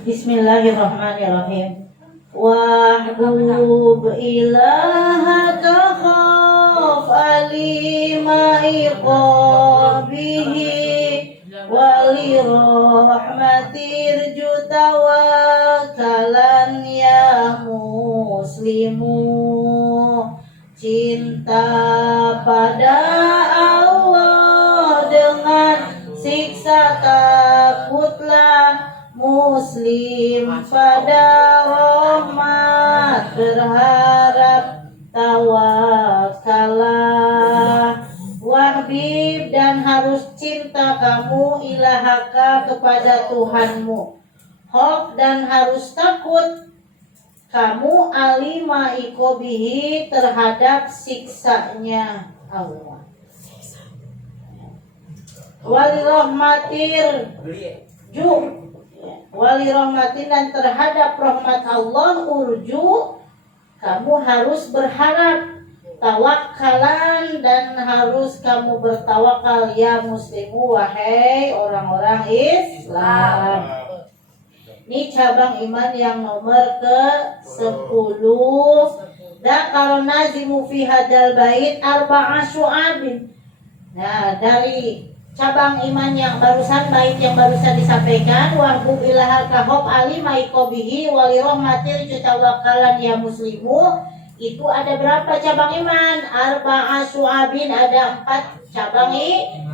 Bismillahirrahmanirrahim. Wahbub ilahaka khaf alima iqabihi wali rahmatir jutawakalan ya muslimu. Cinta pada Allah dengan siksa takutlah, muslim pada rahmat berharap tawakalah. Wahbib dan harus cinta kamu ilahaka kepada Tuhanmu. Khof dan harus takut kamu alima ikobihi terhadap siksanya Allah. Wali rahmatir wali rahmatin dan terhadap rahmat Allah urju kamu harus berharap, tawakkalan dan harus kamu bertawakal ya muslimu wahai orang-orang Islam. Ini cabang iman yang nomor ke-10. Dzakara nazimu fi hadal bait arba'a syu'abin. Nah, dari cabang iman yang barusan, bait yang barusan disampaikan, wahbu ilahaka khof alima iqabihi wali rahmatil jutawakalan ya muslimu, itu ada berapa cabang iman? Arba'a syu'abin, ada 4 cabang iman.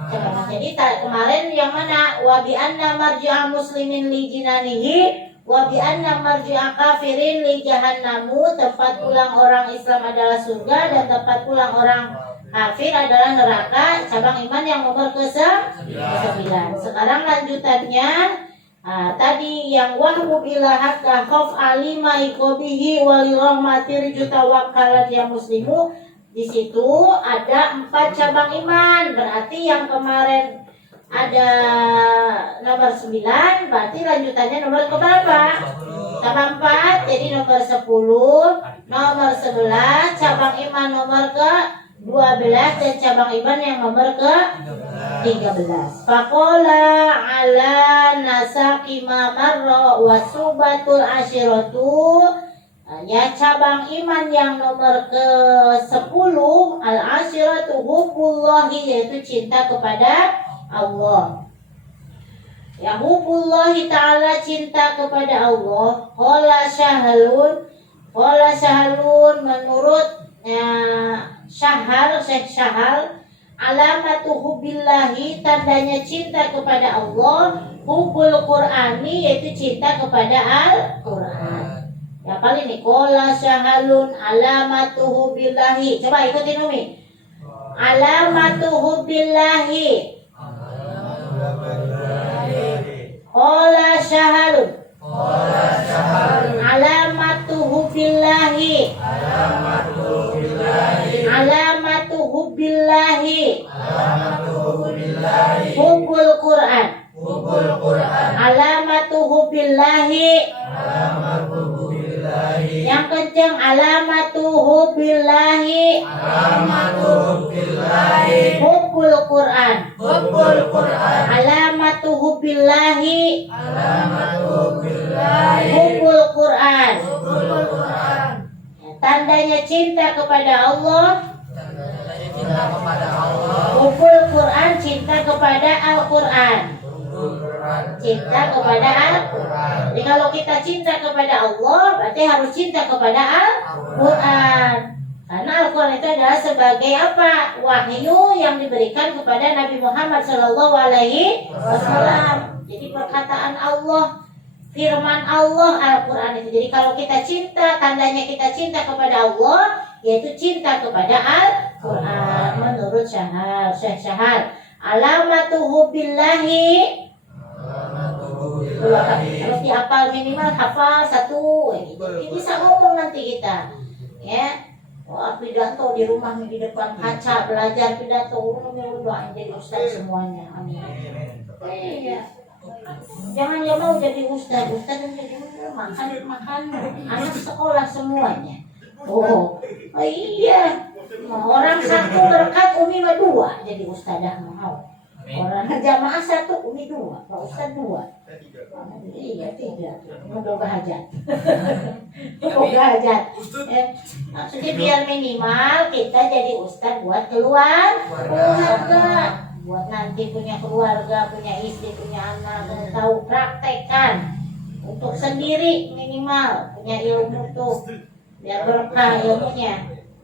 Jadi kemarin yang mana? Wa bi anna marji'a muslimin li jinanihi wa bi anna marji'a kafirin li jahannamu, tempat pulang orang Islam adalah surga dan tempat pulang orang kafir adalah neraka. Cabang iman yang nomor ke-9. Sekarang lanjutannya, tadi yang wahbu ilahaka khof alima iqabihi wali rahmatir jutawakalan ya muslimu, di situ ada 4 cabang iman. Berarti yang kemarin ada nomor 9, berarti lanjutannya nomor keberapa? Cabang 4, jadi nomor 10, nomor 11, cabang iman nomor ke-12 dan cabang iman yang nomor ke-13. Faqala ala nasaqi ma marra wasubatul asyiratu. Ya, cabang iman yang nomor ke-10 al-asyiratu hubbullahi, yaitu cinta kepada Allah. Ya, hubbullahi ta'ala, cinta kepada Allah. Qala Syahalun menurut Syekh Syahal, alamatu hubbillahi, tandanya cinta kepada Allah, hubbul Qur'ani, yaitu cinta kepada Al-Qur'an. Ya paling nih, qala Syahalun alamatuhu billahi. Coba ikutin Umi. Alamatuhu billahi. Qala Syahalun alamatuhu billahi. Alamatuhu billahi. Hubbul Qur'an. Alamatuhu billahi. Yang kencang, alamatuhu billahi. Hubbul Qur'an. Alamatuhu billahi. Hubbul Qur'an. Tandanya cinta kepada Allah. Hubbul Qur'an, cinta kepada Al-Qur'an. Cinta kepada Al-Quran. Jadi kalau kita cinta kepada Allah, berarti harus cinta kepada Al-Quran. Karena Al-Quran itu adalah sebagai apa? Wahyu yang diberikan kepada Nabi Muhammad SAW. Jadi perkataan Allah, firman Allah, Al-Quran itu. Jadi kalau kita cinta, tandanya kita cinta kepada Allah, yaitu cinta kepada Al-Quran. Menurut Syekh Syahal, alamatuhu billahi. Harus dihafal, minimal hafal 1. Jadi bisa ngomong nanti kita. Ya. Wah, pidato di rumah di depan kaca, belajar pidato, doain jadi ustaz semuanya. Amin. Iya. Jangan mau jadi ustaz dan jadi makan anak sekolah semuanya. Oh iya. Orang 1 berkat, Umi 2 jadi ustazah mau. Orang jamaah 1, Umi 2, Pak Ustaz 2. Iya, tidak. Boga hajat. Boga hajat. Maksudnya biar minimal kita jadi ustaz buat keluarga. Buat nanti punya keluarga, punya istri, punya anak, tahu praktekkan. Untuk sendiri minimal punya ilmu tuh. Biar berkah ilmunya.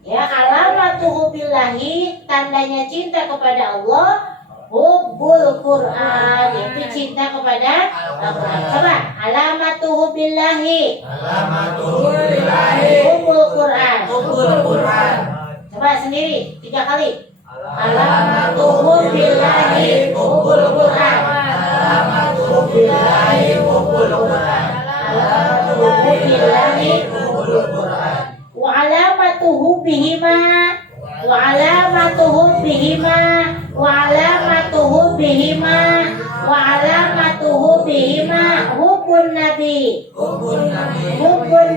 Ya, alamatuhu billahi, tandanya cinta kepada Allah. Hubbul Quran, itu cinta kepada Al-Quran. Coba, alamatuhu billahi. Hubbul Quran. Coba sendiri 3 kali. Alamatuhu billahi hubbul Quran. Alamatuhu billahi hubbul Quran. Alamatuhu billahi hubbul Quran. Wa alamatuhu bihima. Wa alamatuhu bihima. Wa alamatuhu bihima. Wa alamatuhu bihima hubbun nabi. Hubbun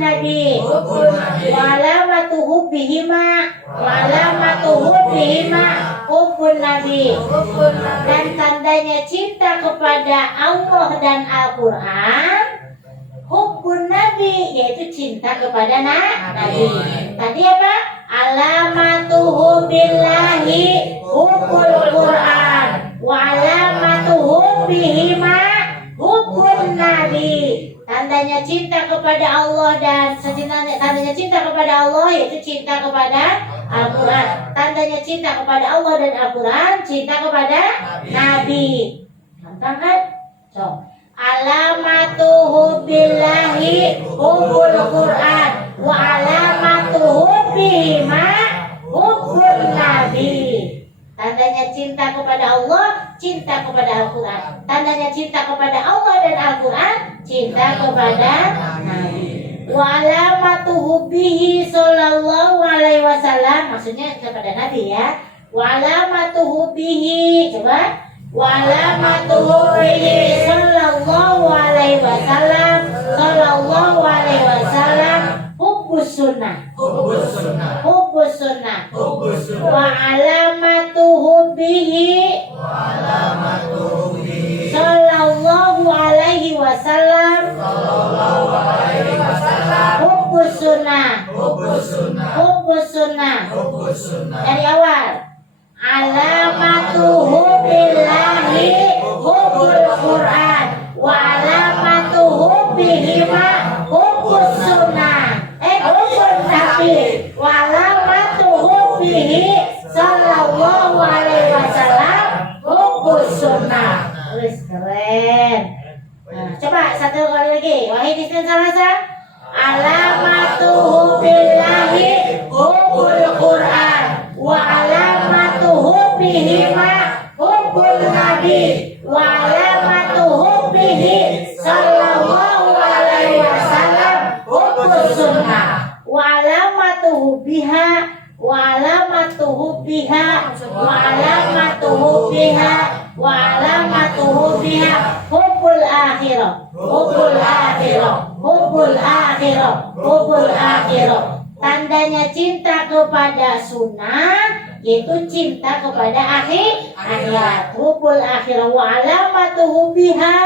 nabi. Wa alamatuhu bihima. Wa alamatuhu bihima hubbun nabi. Dan tandanya cinta kepada Allah dan Al-Quran hubbun nabi, yaitu cinta kepada nabi. Tadi apa? Alamatuhu billahi hubbul Quran. Wa alamatuhu bihima hubbun nabi. Tandanya cinta kepada Allah dan tandanya cinta kepada Allah yaitu cinta kepada Al-Quran. Tandanya cinta kepada Allah dan Al-Quran cinta kepada Nabi. Gampang kan? So, alamatuhu billahi hubbul Quran. Wa alamatuhu bihima hubbun nabi. Tandanya cinta kepada Allah, cinta kepada Al-Quran. Tandanya cinta kepada Allah dan Al-Quran, cinta kepada Nabi. Wa alamatuhu bihi sallallahu alaihi wasallam, maksudnya kepada Nabi ya. Wa alamatuhu bihi, coba. Wa alamatuhu bihi sallallahu alaihi wasallam, sallallahu alaihi wasallam. Hubbus sunnah. Hubbus sunnah. Wa alamatuhu bihi sallallahu alaihi wasallam. Hubbus sunnah. Hubbus sunnah. Dari awal. Alamatuhu billahi hubbul Quran. Wa alamatuhu bihima hubbus sunnah. Hubbun nabi. Wa alamatuhu bihi sallallahu alaihi wasallam hubbus sunnah. Wis keren. Nah, coba satu kali lagi. Wahid istin salasa. Alamatuhu billahi hubbul Quran. Wa alamatuhu bihima hubbun nabi. Wa alamatuhu bihi sallallahu alaihi wasallam hubbus sunnah. Wa alamatuhu biha. Wa alamatuhu biha. Wa alamatuhu biha. Wa alamatuhu biha hubbul akhirah. Hubbul akhirah. Hubbul akhirah. Hubbul akhirah. Tandanya cinta kepada sunnah yaitu cinta kepada akhirat. Hubbul akhirah. Wa alamatuhu biha.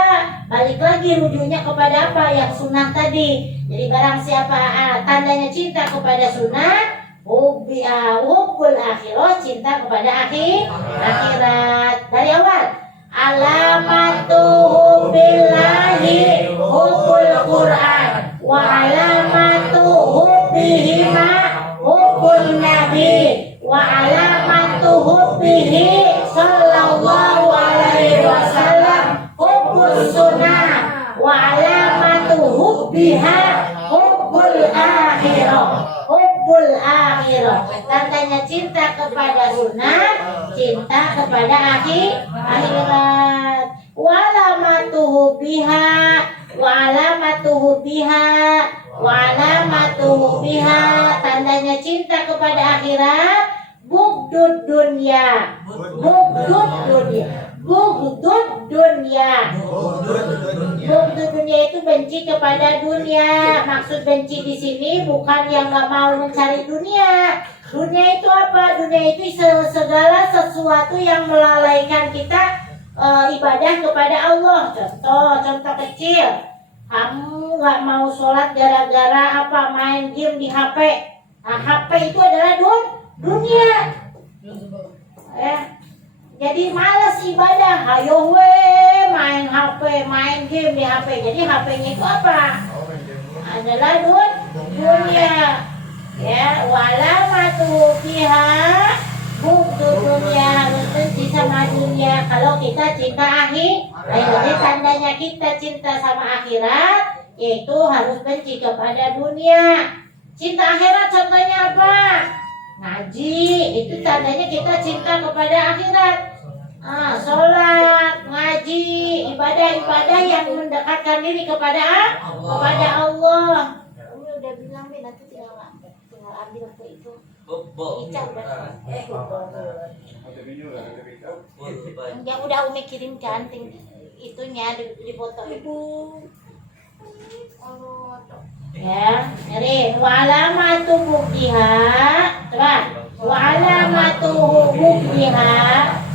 Balik lagi rujuknya kepada apa? Yang sunnah tadi. Jadi barang siapa tandanya cinta kepada sunnah, hubbul akhirah, cinta kepada akhirat. Dari awal. Alamatuhu billahi hubbul Quran. Wa alamatuhu bihima hubbun nabi. Wa alamatuhu bihi sallallahu alaihi wasallam hubbus sunnah. Wa alamatuhu biha hubbul akhirah. Hubbul akhirah. Tandanya cinta kepada sunnah, cinta kepada akhirat. Wa alamatuhu biha. Wa alamatuhu biha. Wa alamatuhu biha. Tandanya cinta kepada akhirat. Bugdud dunya. Bugdud dunya. Bugdud dunya. Bugdud dunya itu benci kepada dunia. Maksud benci di sini bukan yang nggak mau mencari dunia. Dunia itu apa? Dunia itu segala sesuatu yang melalaikan kita ibadah kepada Allah. Contoh kecil, kamu nggak mau sholat gara-gara apa, main game di HP. Nah, HP itu adalah dunia. Jadi malas ibadah, ayo main HP, main game di HP. Jadi HP-nya itu apa? Adalah dunia. Ya, walamatu fiha buktu dunia, harus benci sama dunia. Kalau kita cinta jadi tandanya kita cinta sama akhirat, yaitu harus benci kepada dunia. Cinta akhirat contohnya apa? Ngaji, itu tandanya kita cinta kepada akhirat. Sholat, ngaji, ibadah-ibadah yang mendekatkan diri kepada Allah. Umi udah bilang nih, nanti tinggal ambil ke itu. Ica yang udah Umi kirimkan itunya di foto ibu. Ya, dari walamatu buktiha, coba walamatu buktiha,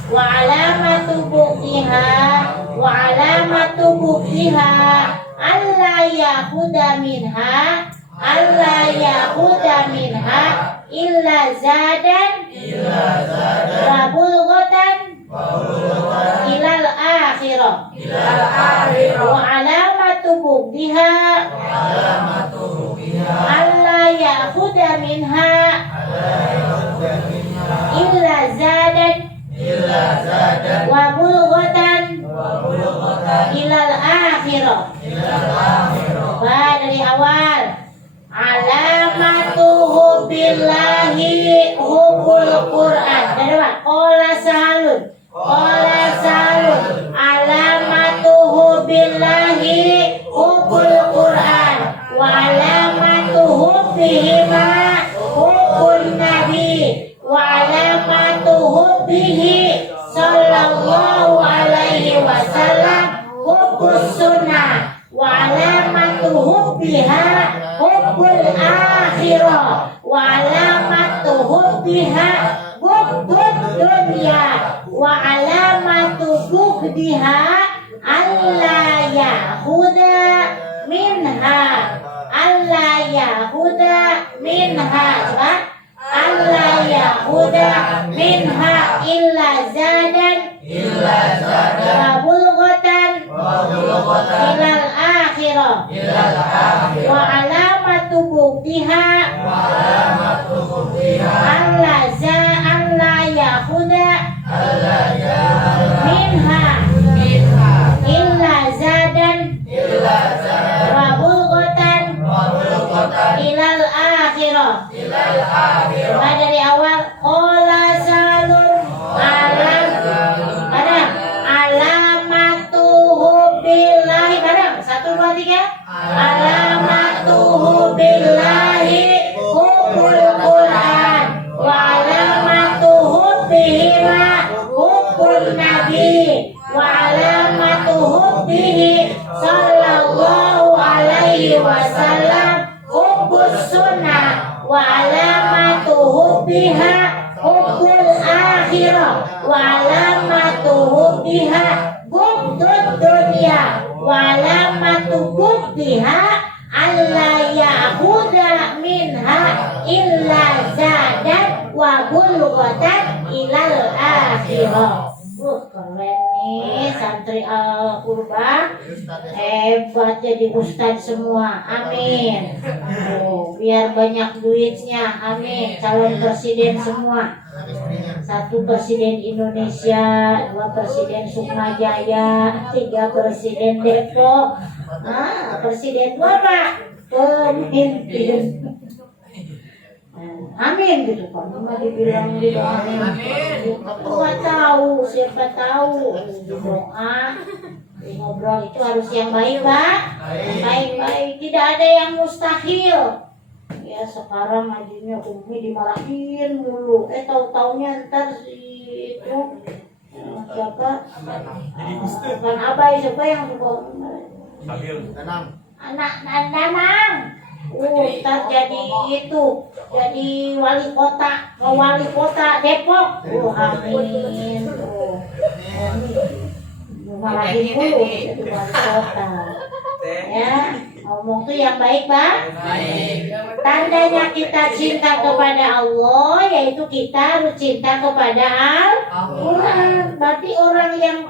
walamatu buktiha, walamatu buktiha, alla yahuda minha, alla yahuda minha, illa zadan, wa bulghatan, ilal akhirah, wa alamatu buktiha, alla yahuda minha, illa zadan, wa bulghatan, ilal akhirah. Dari awal, alamatuhu billahi hubul Quran. Dari awal, qala salun, alamatuhu billahi hubul Quran, wa alamatuhu bihima hubul nabi, wa alamatuhu bihi sallallahu alaihi wasallam hubus sunnah, wa alamatuhu biha hubul akhirah, wa alamatuhu biha hubud dunya, wa alamatu bugdiha alla yahuda minha, alla yahuda minha, alla yahuda minha illa zadan, wa bulghatan, ilal akhirah, wa alamatu buktiha, alla yahuda minha illa zadan, wa bulghatan, ilal akhirah. Dari awal, qala salun alamatuhu billahi, bareng 1, 2, 3, alamatuhu billahi hubul Quran, wa alamatuhu bihima hubul nabi, wa alamatuhu bihi sallallahu alaihi wasallam hubus sunnah, wa alamatuhu biha hubul akhirah, wa alamatuhu biha bughdud dunya, wa alamatu bughdhiha alla yahuda minha illa zadan wa bulghatan ilal akhirah. Keren nih santri Al-Qurban, hebat jadi ustadz semua, amin. Biar banyak duitnya, amin. Calon presiden semua, 1 presiden Indonesia, 2 presiden Sukmajaya, 3 presiden Depok, presiden 2 Pak, pemimpin. Amin gitu kan, cuma dibilang di doa. Nggak tahu, siapa tahu doa, ngobrol itu harus yang baik, Pak. Baik-baik, tidak ada yang mustahil. Ya sekarang ngajinya Umi dimarahin mulu. Tahu-taunya ntar si itu siapa? Bukan Abai, siapa yang suka? Anak Danang. Ntar jadi itu, jadi wali kota Depok. Amin. dimarahin dulu jadi wali kota. Ya, ngomong tuh yang baik, Bang. Baik. Tandanya kita cinta kepada Allah yaitu kita harus cinta kepada Al-Quran. Berarti orang yang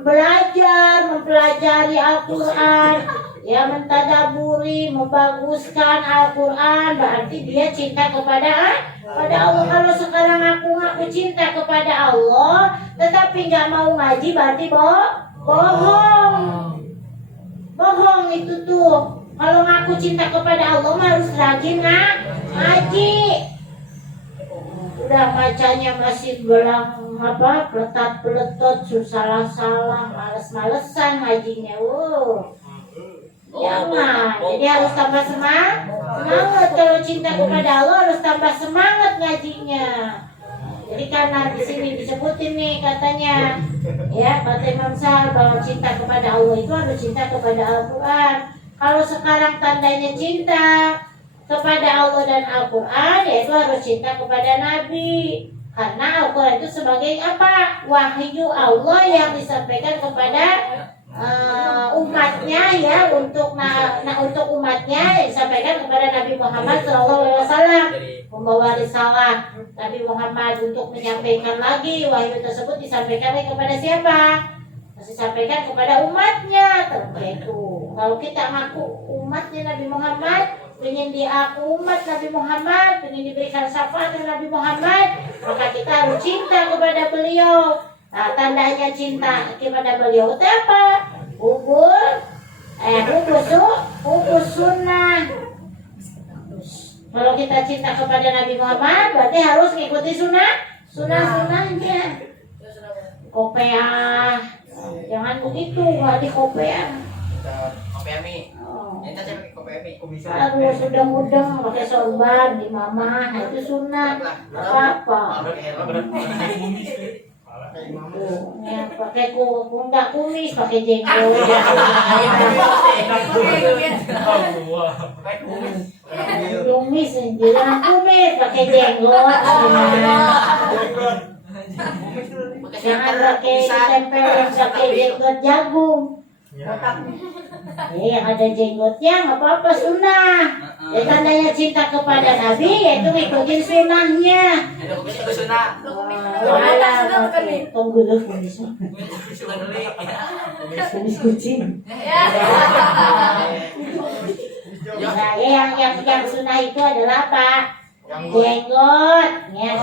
belajar, mempelajari Al-Quran, ya mentadaburi, membaguskan Al-Quran, berarti dia cinta kepada Allah. Kalau sekarang aku cinta kepada Allah, tetapi nggak mau ngaji, berarti bohong. Bohong itu tuh. Kalau ngaku cinta kepada Allah harus rajin ngaji. Udah bacanya masih belang peletot, salah, males-malesan ngajinya. Jangan. Jadi harus tambah semangat. Kalau cinta kepada Allah harus tambah semangat ngajinya. Jadi karena di sini disebutin nih katanya, ya kata Imam Syafi'i bahwa cinta kepada Allah itu harus cinta kepada Al-Quran. Kalau sekarang tandanya cinta kepada Allah dan Al-Quran, yaitu harus cinta kepada Nabi. Karena Al-Quran itu sebagai apa? Wahyu Allah yang disampaikan kepada umatnya, ya untuk untuk umatnya disampaikan kepada Nabi Muhammad SAW, membawa risalah Nabi Muhammad untuk menyampaikan lagi wahyu tersebut disampaikan kepada siapa? Disampaikan kepada umatnya. Tentu kalau kita ngaku umatnya Nabi Muhammad, ingin diaku umat Nabi Muhammad, ingin diberikan syafaat oleh Nabi Muhammad, maka kita harus cinta kepada beliau. Nah, tandanya cinta kepada beliau itu apa? Hubus sunnah. Kalau kita cinta kepada Nabi Muhammad, berarti harus mengikuti sunnahnya. Kopiah, jangan begitu, nggak di kopiah. Kopiah mi. Kita saya pakai kopiah mi. Aduh, sudah mudah pakai sorban di mama, itu sunnah. Apa? Ya, pakai enggak kumis, pakai jenggot. Kumis, jangan kumis, pakai jenggot. Jangan pakai tempel yang pakai jenggot jagung. Yang ada jenggotnya nggak apa-apa, sunnah. Ya, tandanya cinta kepada Nabi yaitu ngikutin sunnahnya. Tunggu dulu kumis kucing. Nah, yang sunnah itu adalah apa? Jenggot. Ya.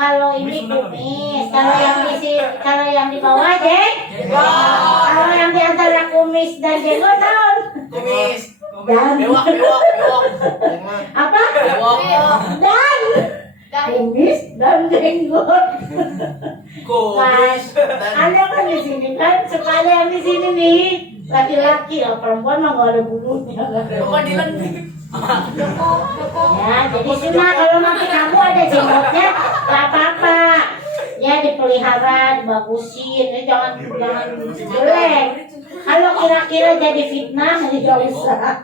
Kalau ini kumis, kalau yang di bawah kalau yang di antara kumis dan jenggot tahun. Kumis. Dan Bewok. apa? Dan kumis dan jenggot. Kumis. Ada kan di sini kan, sekali yang di sini nih laki-laki, perempuan mah nggak ada bulunya. Ya, jadi sunnah kalau nanti kamu ada jenggotnya nggak apa-apa. Ya dipelihara, dibagusin, jangan jelek. Kalau kira-kira jadi fitnah, tidak usah.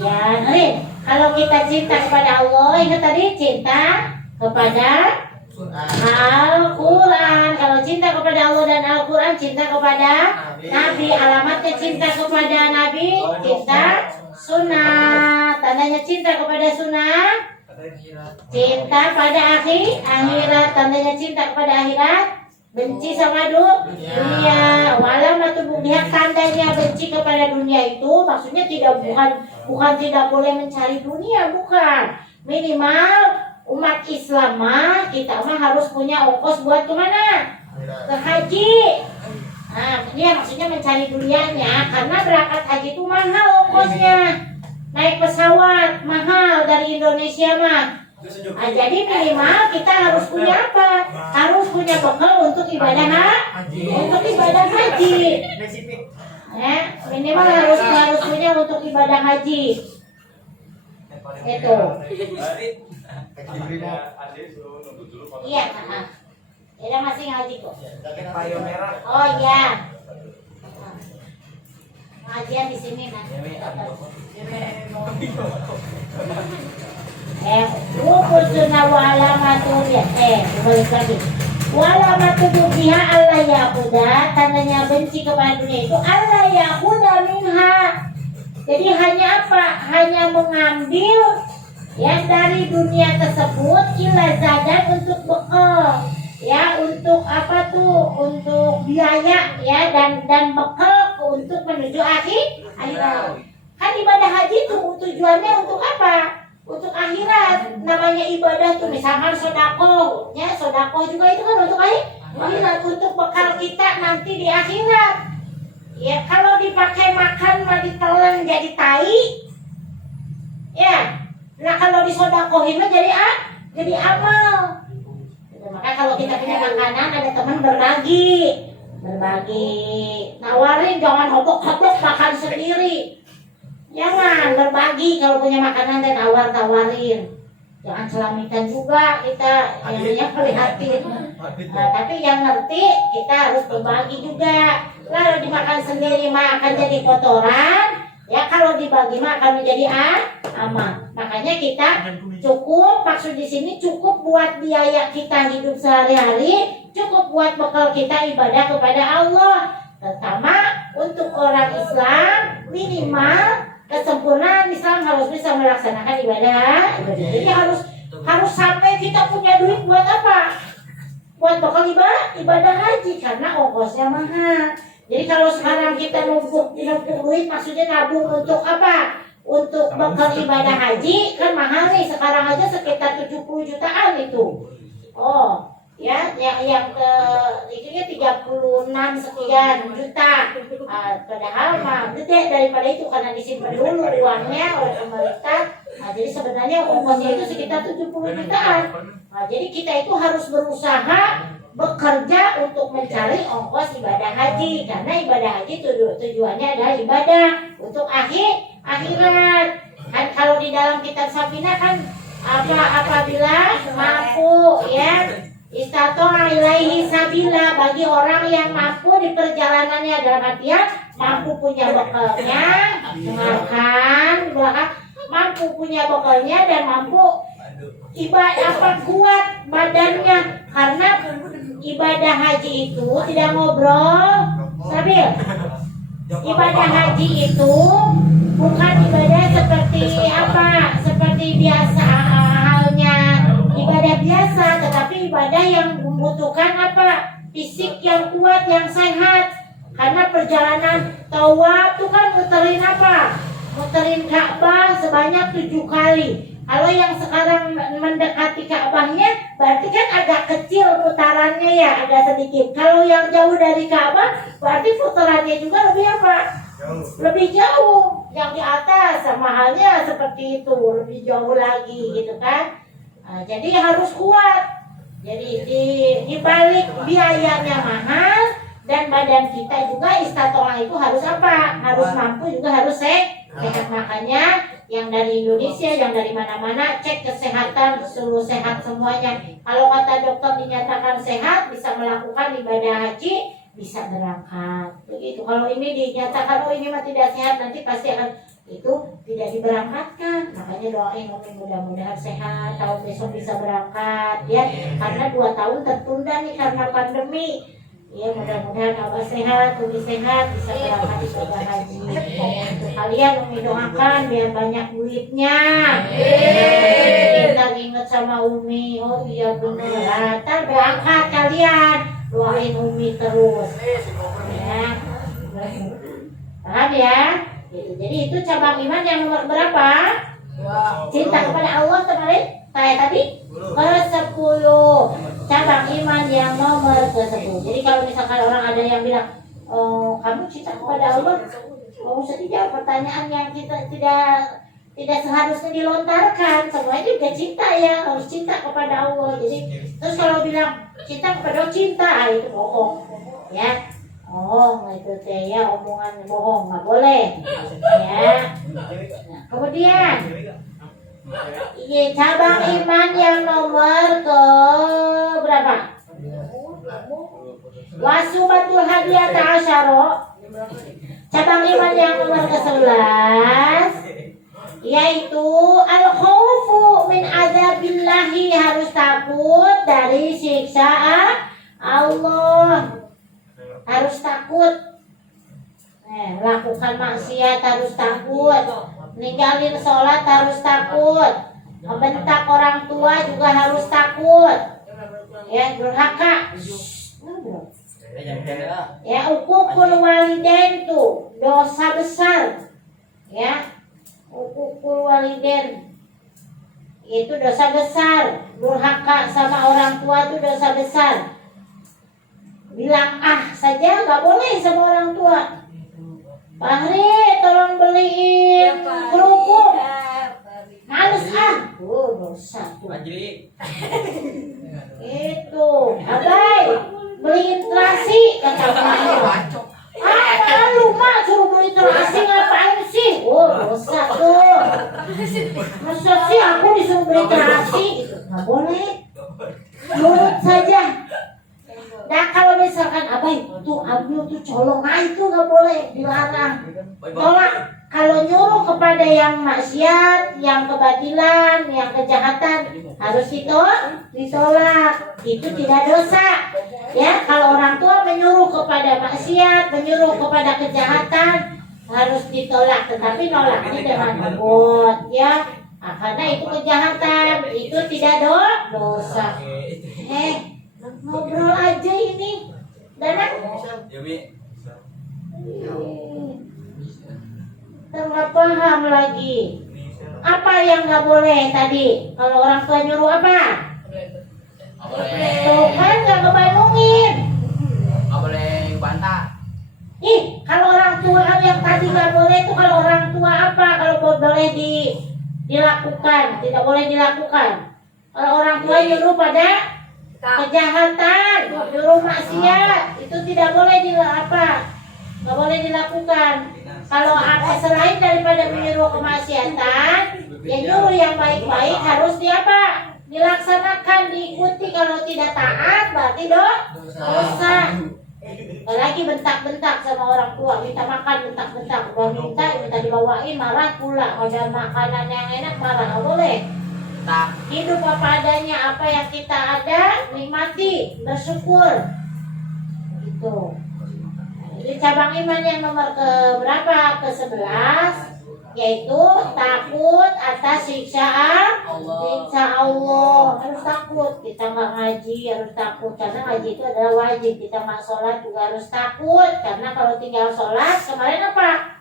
Ya, nih kalau kita cinta kepada Allah, ingat tadi cinta kepada Al-Quran. Kalau cinta kepada Allah dan Al-Quran, cinta kepada Nabi. Alamatnya cinta kepada Nabi, cinta sunnah. Tandanya cinta kepada sunnah, cinta pada akhirat. Tandanya cinta kepada akhirat, benci sama dunia. Walamatu bughdiha, tandanya benci kepada dunia itu maksudnya bukan tidak boleh mencari dunia, bukan. Minimal umat Islam kita harus punya ongkos buat kemana? Ke haji. Nah, dia maksudnya mencari dunianya, karena berangkat haji itu mahal ongkosnya. Naik pesawat mahal dari Indonesia mah. Nah, jadi minimal kita harus punya apa? Harus punya bekal untuk ibadah haji. Ya, minimal harus punya untuk ibadah haji. Itu. Iya, dia masih ngaji kok. Oh iya. Ngajian di sini nanti. Rukus sunnah wa alamatul ya. Balik lagi. Wala matubuhiha Allah yakuda, tandanya benci kepada dunia itu Allah yakuda minha. Jadi hanya apa? Hanya mengambil ya dari dunia tersebut ila zadan untuk bekal. Ya, untuk apa tuh? Untuk biaya ya dan bekal untuk menuju akhirat. Kan ibadah haji tuh tujuannya untuk apa? Untuk akhirat. Namanya ibadah tuh misalkan sodako, ya sodako juga itu kan untuk akhirat, untuk bekal kita nanti di akhirat. Ya kalau dipakai makan mah ditelan jadi tai. Ya, nah kalau disodakohin mah jadi amal. Maka kalau kita punya makanan ada teman berbagi, nawarin, jangan hobok-hobok makan sendiri. Jangan berbagi, kalau punya makanan dan tawarin. Jangan selamitan juga kita, yang prihatin. Nah, tapi yang ngerti kita harus berbagi juga. Kalau dimakan sendiri mah akan jadi kotoran. Ya kalau dibagi mah akan menjadi aman. Makanya kita cukup, maksud di sini cukup buat biaya kita hidup sehari-hari, cukup buat bekal kita ibadah kepada Allah. Terutama untuk orang Islam minimal kesempurnaan Islam harus bisa melaksanakan ibadah. Jadi harus sampai kita punya duit buat apa? Buat bekal ibadah haji karena ongkosnya mahal. Jadi kalau sekarang kita numpuk duit, maksudnya nabung untuk apa? Untuk bekal ibadah haji kan mahal nih. Sekarang aja sekitar 70 jutaan itu. Oh, ya, yang itunya 36 sekian juta. Padahal mah gede daripada itu karena disimpan dulu uangnya oleh pemerintah. Jadi sebenarnya ongkosnya itu sekitar 70 jutaan. Jadi kita itu harus berusaha bekerja untuk mencari ongkos ibadah haji, karena ibadah haji tujuannya adalah ibadah untuk akhirat. Kan kalau di dalam kitab Safinah kan apabila mampu ya istato'a ilaihi sabila, bagi orang yang mampu di perjalanannya, dalam artian mampu punya bekalnya makan, mampu punya bekalnya dan mampu ibadah kuat badannya, karena ibadah haji itu tidak ngobrol stabil. Ibadah haji itu bukan ibadah seperti biasa halnya ibadah biasa, tetapi ibadah yang membutuhkan fisik yang kuat, yang sehat. Karena perjalanan tawaf itu kan muterin Ka'bah sebanyak 7 kali. Kalau yang sekarang mendekati Ka'bahnya berarti kan agak kecil putarannya ya, agak sedikit. Kalau yang jauh dari Ka'bah berarti putarannya juga lebih jauh. Yang di atas sama halnya seperti itu, lebih jauh lagi gitu kan. Jadi harus kuat. Jadi di balik biayanya mahal dan badan kita juga istatoah itu harus harus mampu, juga harus sehat. Makanya yang dari Indonesia, yang dari mana-mana cek kesehatan, seluruh sehat semuanya. Kalau kata dokter dinyatakan sehat, bisa melakukan ibadah haji, bisa berangkat. Begitu. Kalau ini dinyatakan ini mah tidak sehat, nanti pasti akan itu tidak diberangkatkan. Makanya doain mudah-mudahan sehat, tahun besok bisa berangkat ya. Karena 2 tahun tertunda nih karena pandemi. Ya mudah-mudahan Abah sehat, Umi sehat, bisa berangkat ibadah haji. Untuk kalian Umi doakan biar banyak duitnya. Kita ingat sama Umi, oh iya benar. Ntar berangkat kalian, doain Umi terus. Ya, paham ya? Jadi itu cabang iman yang nomor berapa? Cinta kepada Allah tadi ke-10. Cabang iman yang nomor ke-10. Jadi kalau misalkan orang ada yang bilang, kamu cinta kepada Allah, nggak usah dijawab pertanyaan yang kita tidak seharusnya dilontarkan. Semuanya juga cinta ya, harus cinta kepada Allah. Jadi terus kalau bilang cinta kepada Allah, cinta itu bohong ya. Oh, itu teh ya omongan bohong, nggak boleh ya. Nah, kemudian cabang iman yang nomor ke berapa? Wasubatul hadiyata asyara. Cabang iman yang nomor ke-11 yaitu al-khawfu min azabillahi, harus takut dari siksa Allah harus takut. Lakukan maksiat harus takut. Ninggalin sholat harus takut. Membentak orang tua juga harus takut. Ya, durhaka. Ya, ukukul walidain tuh dosa besar. Ya, ukukul walidain itu dosa besar. Durhaka sama orang tua itu dosa besar. Bilang ah saja nggak boleh sama orang tua. Fahri tolong beliin kerupuk. Males ah. Dosa tuh. Itu abai beliin terasi kata Mama. Lu mah suruh beli terasi ngapain sih? Dosa tuh. Masa sih aku disuruh beli terasi gitu? Nggak boleh. Nurut saja. Nah kalau misalkan abai tuh ambil tuh colong, itu nggak boleh, dilarang. Tolak. Kalau nyuruh kepada yang maksiat, yang kebatilan, yang kejahatan harus ditolak. Itu tidak dosa. Ya, kalau orang tua menyuruh kepada maksiat, menyuruh kepada kejahatan harus ditolak. Tetapi nolaknya dengan lembut, ya. Karena itu kejahatan, itu tidak dosa. Ngobrol aja ini. Danang. Nggak paham lagi. Apa yang nggak boleh tadi? Kalau orang tua nyuruh apa? Tuh kan nggak kebandungin. Nggak boleh bantah. Kalau orang tua kan yang tadi nggak boleh itu kalau orang tua apa? Kalau boleh dilakukan, tidak boleh dilakukan. Kalau orang tua nyuruh pada kejahatan, nyuruh maksiat, itu tidak boleh nggak boleh dilakukan. Kalau apa selain daripada menyuruh kemaksiatan, yang nyuruh yang baik-baik harus dilaksanakan, diikuti. Kalau tidak taat berarti dosa. Apalagi bentak-bentak sama orang tua, minta makan bentak-bentak, udah minta dibawain marah pula. Ada makanan yang enak marah, nggak boleh. Hidup apa adanya, apa yang kita ada nikmati, bersyukur. Gitu. Jadi cabang iman yang nomor berapa? Ke-11 yaitu takut atas siksa Allah. Harus takut. Kita nggak ngaji harus takut karena ngaji itu adalah wajib. Kita nggak sholat juga harus takut karena kalau tinggal sholat kemarin apa?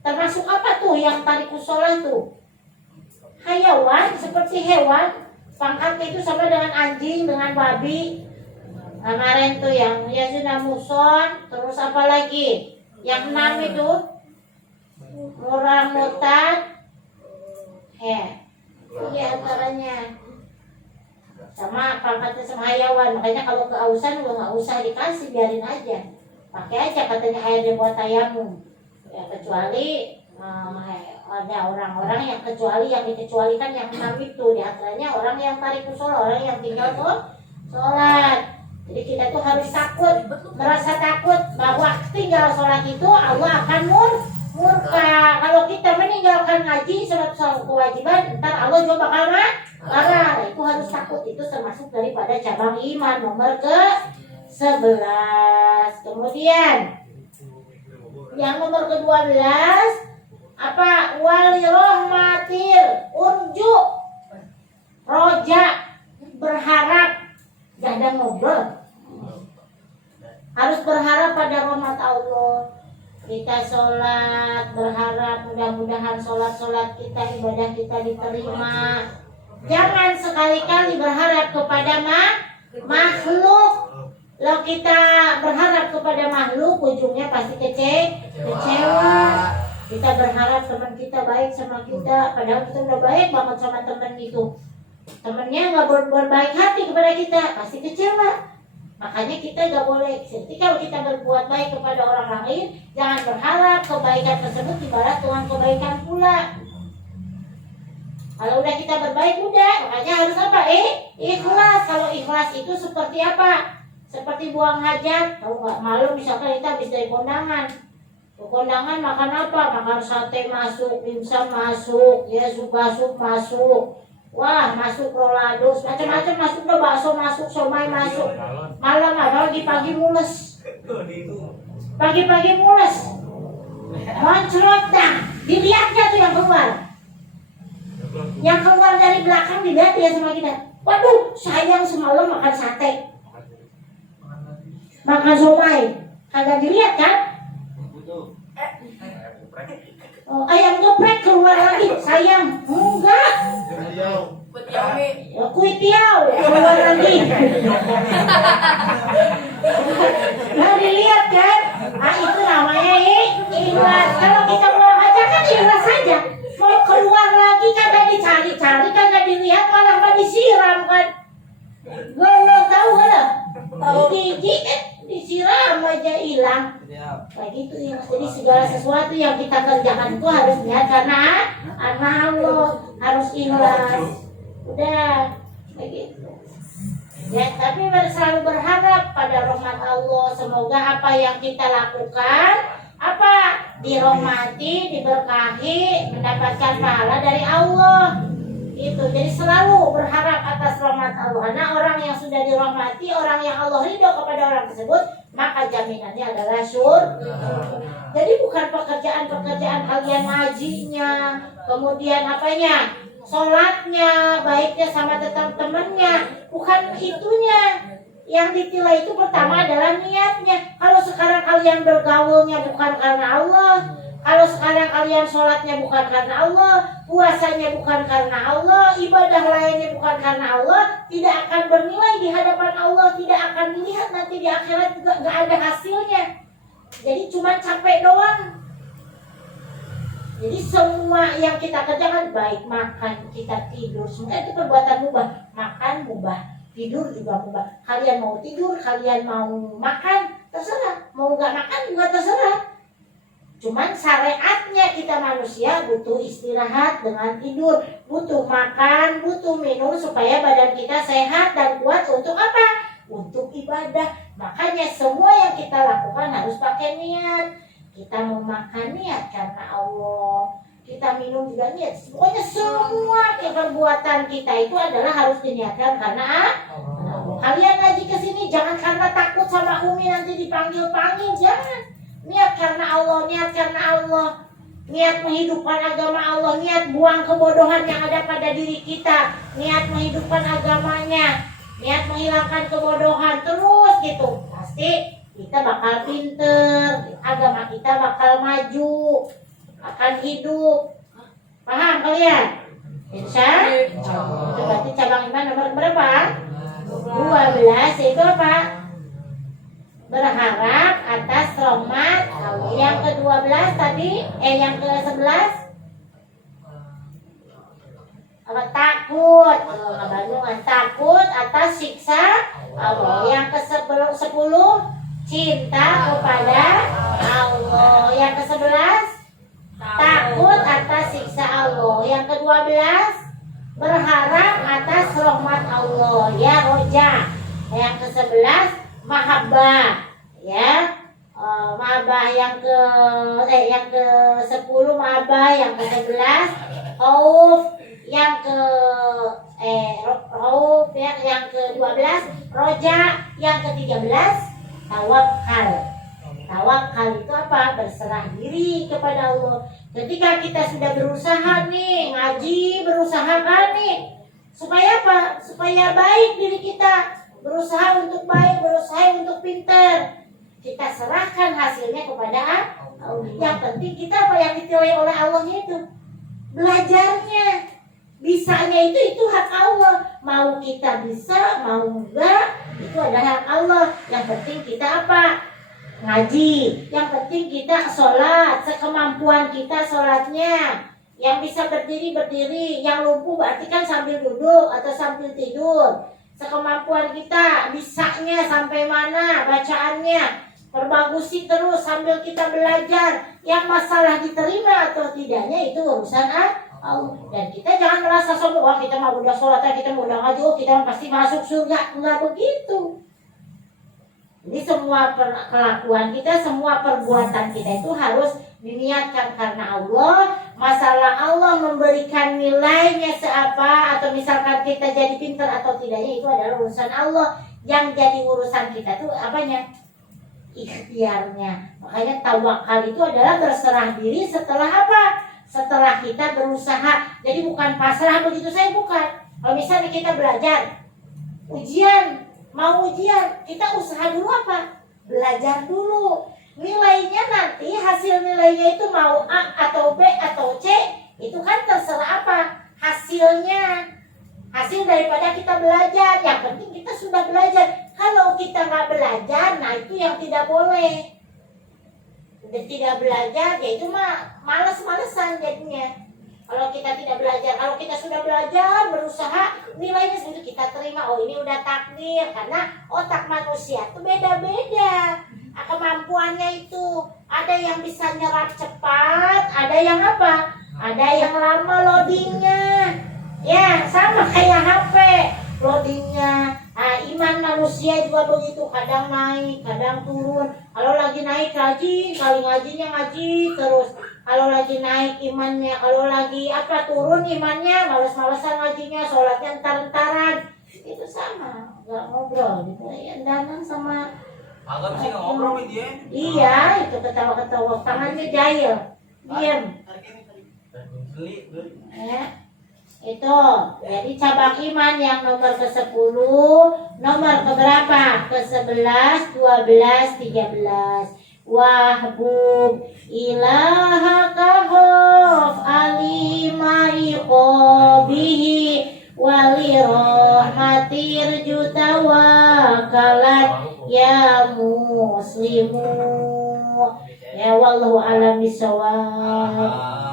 Termasuk apa tuh yang tarikus sholat tuh? Hayawan, seperti hewan. Pangkatnya itu sama dengan anjing, dengan babi. Kemarin tuh yang Yazuna Muson, terus apa lagi? Yang 6 itu Murah Murtad. Itu diantaranya. Sama pangkatnya sama hayawan. Makanya kalau keausan gua nggak usah dikasih, biarin aja. Pakai aja katanya airnya buat tayamum. Ya kecuali ada orang-orang yang kecuali yang dikecualikan yang 6 itu. Diantaranya orang yang tarik sholat, orang yang tinggal sholat. Jadi kita tuh harus takut, merasa takut bahwa tinggal sholat itu Allah akan murka. Kalau kita meninggalkan ngaji, sholat kewajiban, ntar Allah juga bakal marah. Itu harus takut, itu termasuk daripada cabang iman nomor ke-11. Kemudian yang nomor ke-12 apa? Wali rohmatil urju, roja, berharap. Jangan ngobrol. Harus berharap pada rahmat Allah. Kita sholat, berharap mudah-mudahan sholat kita, ibadah kita diterima. Jangan sekali-kali berharap kepada makhluk. Kalau kita berharap kepada makhluk, ujungnya pasti kecewa. Kita berharap teman kita baik sama kita, padahal kita udah baik banget sama teman itu. Temennya nggak berbaik hati kepada kita, pasti kecewa. Makanya kita nggak boleh. Ketika kita berbuat baik kepada orang lain, jangan berharap kebaikan tersebut dibalas dengan kebaikan pula. Kalau udah kita berbaik udah, makanya harus apa? Ikhlas. Kalau ikhlas itu seperti apa? Seperti buang hajat. Tahu nggak? Malu misalkan kita habis dari kondangan. Ke kondangan makan apa? Makan sate masuk, dimsum masuk, ya sup masuk. Wah, masuk rolados, macam-macam masuk, udah bakso masuk, somai masuk. Malam apa pagi-pagi mules. Pagi-pagi mules. Moncrot dah. Dilihatnya tuh yang keluar. Yang keluar dari belakang dilihat ya sama kita. Waduh, sayang semalam makan sate. Makan somai. Kagak dilihat kan? Oh, ayam geprek keluar lagi, sayang. Enggak. Kuit tiaw keluar lagi. Nah dilihat kan? Ah itu namanya ikhlas. Kalau kita mau aja kan ikhlas saja. Mau keluar lagi kagak dicari-cari, kagak dilihat, malah mau disiram kan? Lo tahu kan? Tahu gigi disiram aja hilang. Kayak gitu ya. Jadi segala sesuatu yang kita kerjakan itu harus niat karena Allah, harus ikhlas. Udah kayak gitu. Ya, tapi selalu berharap pada rahmat Allah. Semoga apa yang kita lakukan dirahmati, diberkahi, mendapatkan pahala dari Allah. Itu. Jadi selalu berharap atas rahmat Allah. Nah, orang yang sudah dirahmati, orang yang Allah ridho kepada orang tersebut, maka jaminannya adalah surga. Jadi bukan pekerjaan-pekerjaan kalian ngajinya, kemudian apanya? Sholatnya, baiknya sama teman-temannya, bukan itunya. Yang ditilai itu pertama adalah niatnya. Kalau sekarang kalian bergaulnya bukan karena Allah, kalau sekarang kalian sholatnya bukan karena Allah, puasanya bukan karena Allah, ibadah lainnya bukan karena Allah, tidak akan bernilai di hadapan Allah, tidak akan dilihat nanti di akhirat juga nggak ada hasilnya. Jadi cuma capek doang. Jadi semua yang kita kerjakan, baik makan, kita tidur, semua itu perbuatan mubah. Makan mubah, tidur juga mubah. Kalian mau tidur, kalian mau makan, terserah. Mau nggak makan juga terserah. Cuman syariatnya kita manusia butuh istirahat dengan tidur, butuh makan, butuh minum supaya badan kita sehat dan kuat untuk apa? Untuk ibadah. Makanya semua yang kita lakukan harus pakai niat. Kita mau makan niat karena Allah, kita minum juga niat. Pokoknya semua perbuatan kita itu adalah harus diniatkan karena Allah. Kalian ngaji ke sini jangan karena takut sama Umi nanti dipanggil-panggil, jangan. Niat karena Allah, niat karena Allah. Niat menghidupkan agama Allah, niat buang kebodohan yang ada pada diri kita, niat menghidupkan agamanya, niat menghilangkan kebodohan, terus gitu. Pasti kita bakal pinter, agama kita bakal maju, akan hidup. Paham kalian? Insya Allah. Berarti cabang iman nomor berapa? 12. Itu apa? Berharap atas rahmat Allah. Yang ke-12 tadi, yang ke-11 apa? Takut. Bandungan takut atas siksa Allah. Yang ke-10 cinta kepada Allah. Yang ke-11 takut atas siksa Allah. Yang ke-12 berharap atas rahmat Allah, ya roja. Yang ke-11 mahabbah, ya. Mahabbah yang ke-10 mahabbah, yang ke-11 khauf, yang khauf, yang ke-12 roja, yang ke-13 tawakal. Tawakal itu apa? Berserah diri kepada Allah. Ketika kita sudah berusaha nih, ngaji, berusaha kan nih, supaya apa? Supaya baik diri kita, berusaha untuk baik, berusaha untuk pintar. Kita serahkan hasilnya kepada Allah. Yang penting kita apa yang ditilai oleh Allahnya itu? Belajarnya. Bisanya itu hak Allah. Mau kita bisa, mau enggak, itu adalah hak Allah. Yang penting kita apa? Ngaji. Yang penting kita sholat, sekemampuan kita sholatnya. Yang bisa berdiri, yang lumpuh berarti kan sambil duduk atau sambil tidur. Sekemampuan kita, bisanya sampai mana bacaannya, perbagusi terus sambil kita belajar. Yang masalah diterima atau tidaknya itu urusan Allah. Dan kita jangan merasa sombong, wah kita mau udah sholat, kita mau udah ngaji, kita pasti masuk surga. Enggak begitu. Jadi semua kelakuan kita, semua perbuatan kita itu harus diniatkan karena Allah, Masalah Allah memberikan nilainya seapa, atau misalkan kita jadi pintar atau tidaknya, itu adalah urusan Allah. Yang jadi urusan kita tuh apanya? Ikhtiarnya. Makanya tawakal itu adalah berserah diri setelah apa? Setelah kita berusaha. Jadi bukan pasrah begitu saja, bukan. Kalau misalnya kita belajar ujian, mau ujian, kita usaha dulu apa? Belajar dulu. Nilainya nanti, hasil nilainya itu mau A atau B atau C, itu kan terserah apa hasilnya. Hasil daripada kita belajar. Yang penting kita sudah belajar. Kalau kita nggak belajar, nah itu yang tidak boleh. Udah tidak belajar, ya itu mah males-malesan jadinya. Kalau kita tidak belajar, kalau kita sudah belajar, berusaha, nilainya segitu kita terima. Oh, ini udah takdir. Karena otak manusia itu beda-beda. Kemampuannya itu ada yang bisa nyerap cepat, ada yang apa? Ada yang lama loadingnya. Ya, sama kayak HP loadingnya. Nah, iman manusia juga begitu, kadang naik, kadang turun. Kalau lagi naik rajin, kali ngajinya ngaji terus. Kalau lagi naik imannya, kalau lagi apa turun imannya, males-malesan ngajinya, sholatnya entar-entaran. Itu sama, nggak ngobrol gitu ya. Danang sama Agak sih nggak ngobrol sama dia. iya, itu ketawa-ketawa, tangannya jahil, diam. Beli. Ya. Itu jadi cabang iman yang nomor ke-10, nomor keberapa? Ke-11, 12, 13. Wahbub ilahaka khof alimai qobihi wali rahmatir jutawakalat ya muslimu. Ya wallahu alam bisawab.